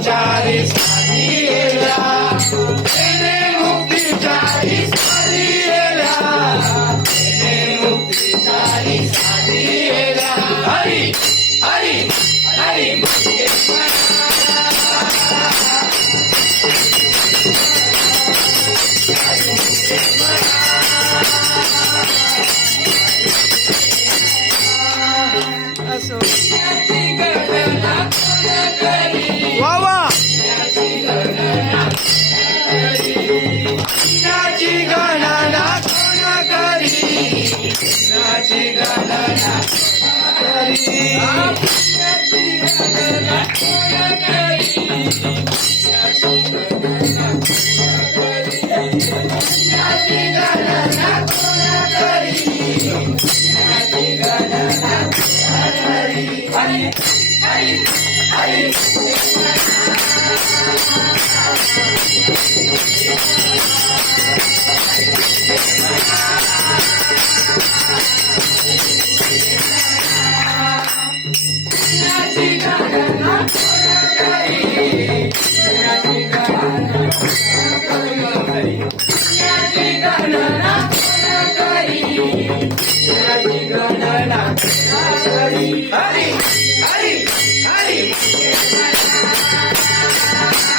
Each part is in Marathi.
विचारे सांगितला Hari, Hari, Hari, Hari.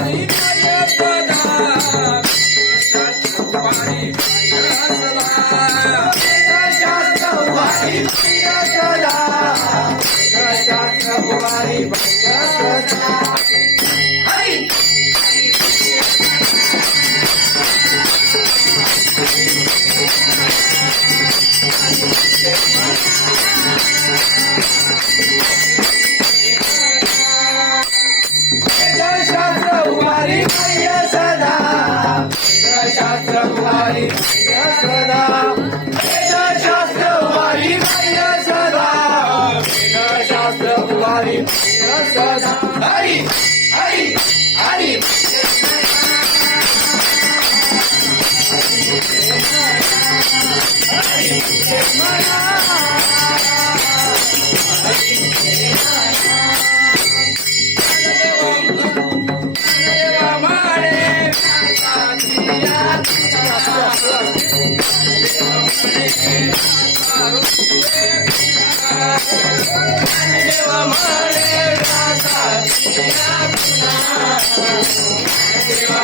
María.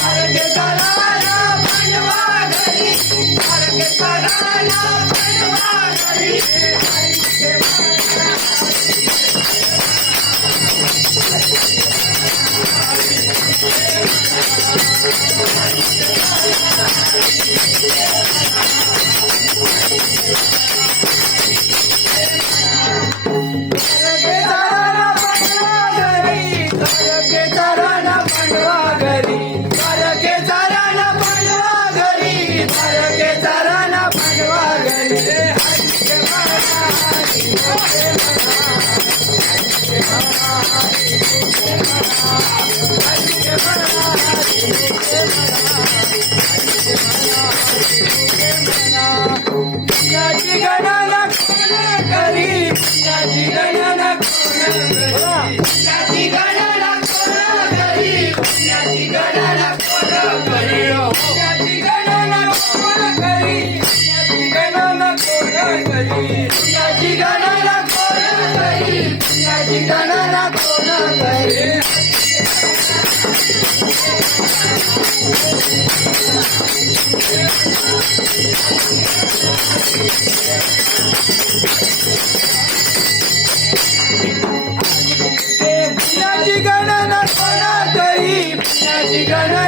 Para que I'm sorry. Thank you. गणना कोणा तरी गणना